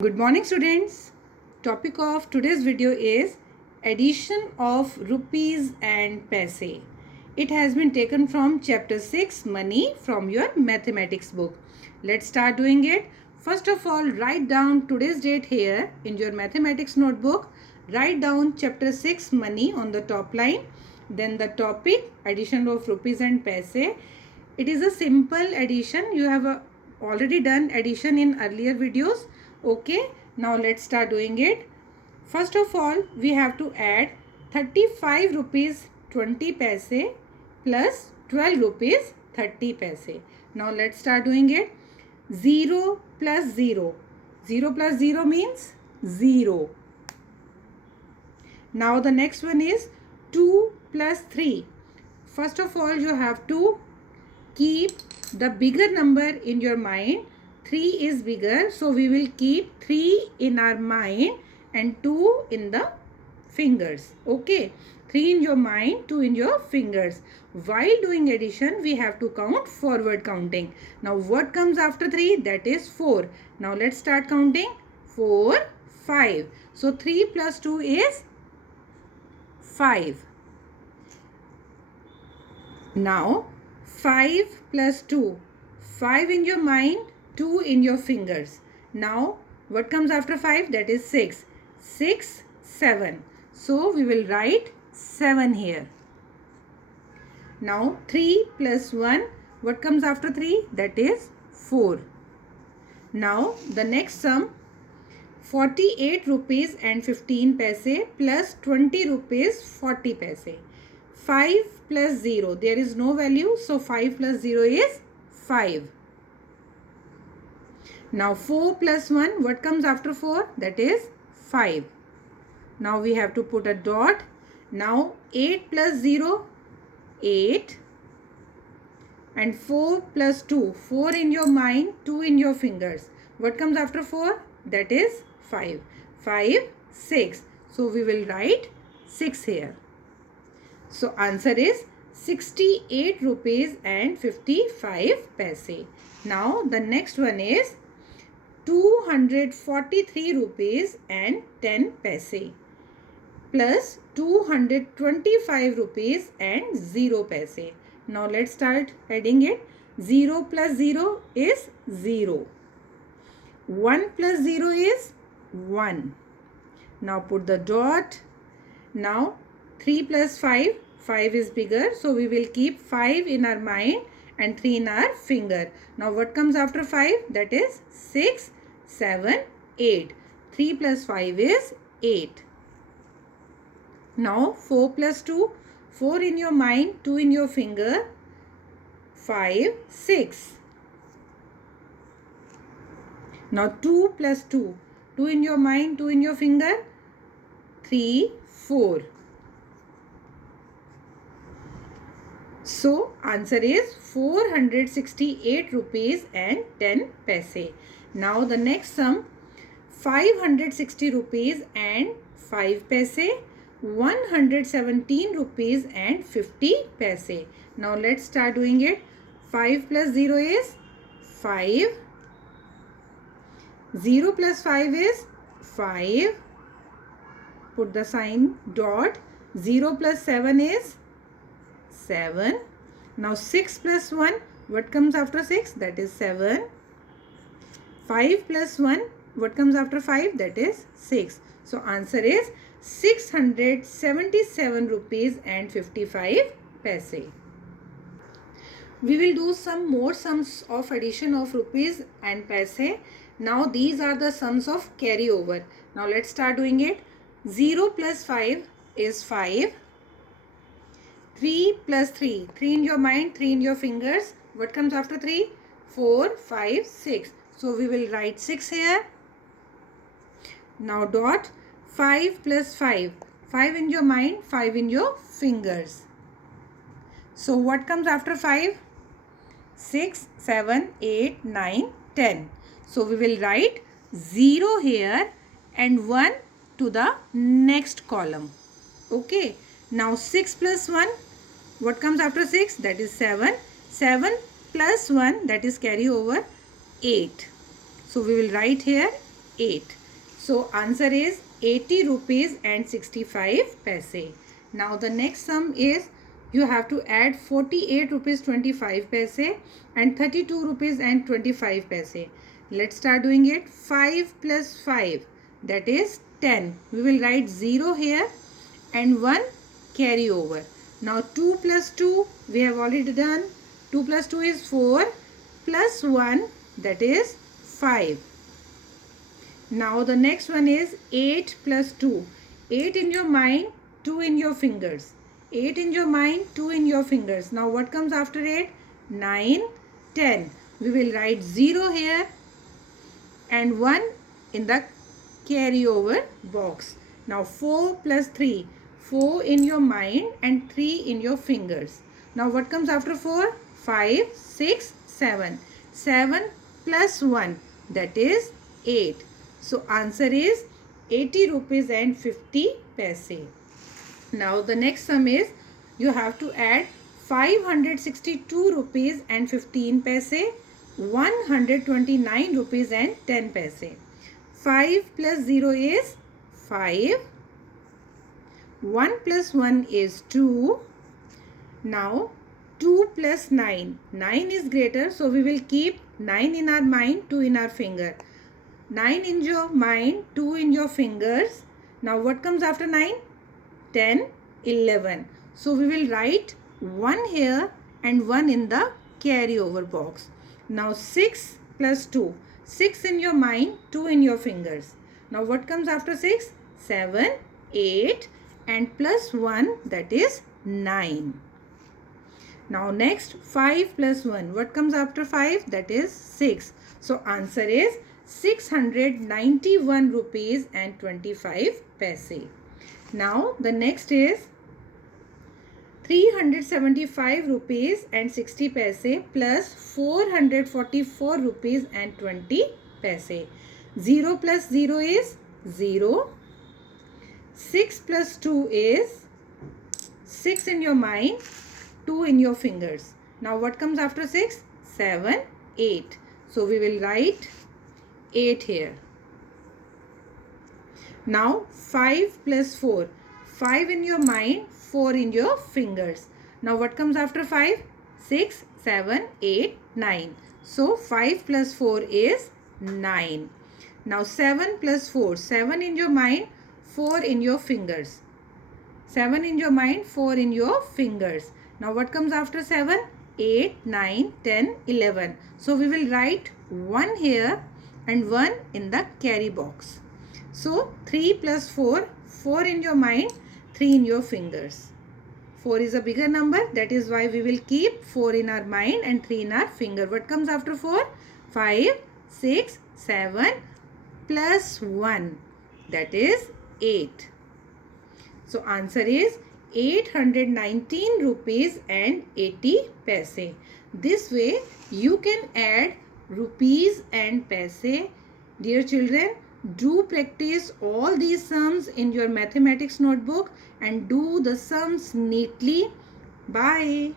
Good morning students. Topic of today's video is addition of rupees and paise. It has been taken from chapter 6 money from your mathematics book. Let's start doing it. First of all, write down today's date here in your mathematics notebook. Write down chapter 6 money on the top line. Then the topic addition of rupees and paise. It is a simple addition. You have already done addition in earlier videos. Okay, now let's start doing it. First of all, we have to add 35 rupees 20 paise plus 12 rupees 30 paise. Now let's start doing it. 0 plus 0. 0 plus 0 means 0. Now the next one is 2 plus 3. First of all, you have to keep the bigger number in your mind. 3 is bigger, so we will keep 3 in our mind and 2 in the fingers. Okay, 3 in your mind, 2 in your fingers. While doing addition, we have to count forward counting. Now what comes after 3? That is 4. Now let's start counting. 4, 5. So 3 plus 2 is 5. Now 5 plus 2. 5 in your mind, 2 in your fingers. Now what comes after 5? That is 6. 6, 7. So we will write 7 here. Now 3 plus 1. What comes after 3? That is 4. Now the next sum, 48 rupees and 15 paise plus 20 rupees 40 paise. 5 plus 0. There is no value. So 5 plus 0 is 5. Now 4 plus 1, what comes after 4? That is 5. Now we have to put a dot. Now 8 plus 0, 8. And 4 plus 2, 4 in your mind, 2 in your fingers. What comes after 4? That is 5. 5, 6. So we will write 6 here. So answer is 68 rupees and 55 paise. Now the next one is 243 rupees and 10 paise plus 225 rupees and 0 paise. Now let's start adding it. 0 plus 0 is 0. 1 plus 0 is 1. Now put the dot. Now 3 plus 5. 5 is bigger, so we will keep 5 in our mind and 3 in our finger. Now what comes after 5? That is 6, 7, 8. 3 plus 5 is 8. Now 4 plus 2. 4 in your mind, 2 in your finger. 5, 6. Now 2 plus 2. 2 in your mind, 2 in your finger. 3, 4. So answer is 468 rupees and 10 paise. Now the next sum, 560 rupees and 5 paise, 117 rupees and 50 paise. Now let's start doing it. 5 plus 0 is 5. 0 plus 5 is 5. Put the sign dot. 0 plus 7 is 7. Now 6 plus 1. What comes after 6? That is 7. 5 plus 1. What comes after 5? That is 6. So answer is 677 rupees and 55 paise. We will do some more sums of addition of rupees and paise. Now these are the sums of carryover. Now let's start doing it. 0 plus 5 is 5. 3 plus 3. 3 in your mind, 3 in your fingers. What comes after 3? 4, 5, 6. So we will write 6 here. Now dot. 5 plus 5. 5 in your mind, 5 in your fingers. So what comes after 5? 6, 7, 8, 9, 10. So we will write 0 here and 1 to the next column. Okay. Now 6 plus 1. What comes after 6? That is 7. 7 plus 1, that is carry over 8. So we will write here 8. So answer is 80 rupees and 65 paise. Now the next sum is you have to add 48 rupees 25 paise and 32 rupees and 25 paise. Let's start doing it. 5 plus 5, that is 10. We will write 0 here and 1 carry over. Now 2 plus 2 we have already done. 2 plus 2 is 4 plus 1, that is 5. Now the next one is 8 plus 2. 8 in your mind, 2 in your fingers. 8 in your mind, 2 in your fingers. Now what comes after 8? 9, 10. We will write 0 here and 1 in the carryover box. Now 4 plus 3. 4 in your mind and 3 in your fingers. Now what comes after 4? 5, 6, 7. 7 plus 1, that is 8. So answer is 80 rupees and 50 paise. Now the next sum is you have to add 562 rupees and 15 paise, 129 rupees and 10 paise. 5 plus 0 is 5. 1 plus 1 is 2. Now 2 plus 9. 9 is greater, so we will keep 9 in our mind, 2 in our finger. 9 in your mind, 2 in your fingers. Now what comes after 9? 10, 11. So we will write 1 here and 1 in the carryover box. Now 6 plus 2. 6 in your mind, 2 in your fingers. Now what comes after 6? 7, 8 and plus 1, that is 9. Now next 5 plus 1. What comes after 5? That is 6. So answer is 691 rupees and 25 paise. Now the next is 375 rupees and 60 paise plus 444 rupees and 20 paise. 0 plus 0 is 0. 6 plus 2 is 6 in your mind, 2 in your fingers. Now what comes after 6? 7, 8. So we will write 8 here. Now 5 plus 4. 5 in your mind, 4 in your fingers. Now what comes after 5? 6, 7, 8, 9. So 5 plus 4 is 9. Now 7 plus 4. 7 in your mind, 4 in your fingers. 7 in your mind, 4 in your fingers. Now what comes after 7? 8, 9, 10, 11. So we will write 1 here and 1 in the carry box. So 3 plus 4, 4 in your mind, 3 in your fingers. 4 is a bigger number, that is why we will keep 4 in our mind and 3 in our finger. What comes after 4? 5, 6, 7 plus 1, that is 8. So answer is 819 rupees and 80 paise. This way you can add rupees and paise. Dear children, do practice all these sums in your mathematics notebook and do the sums neatly. Bye.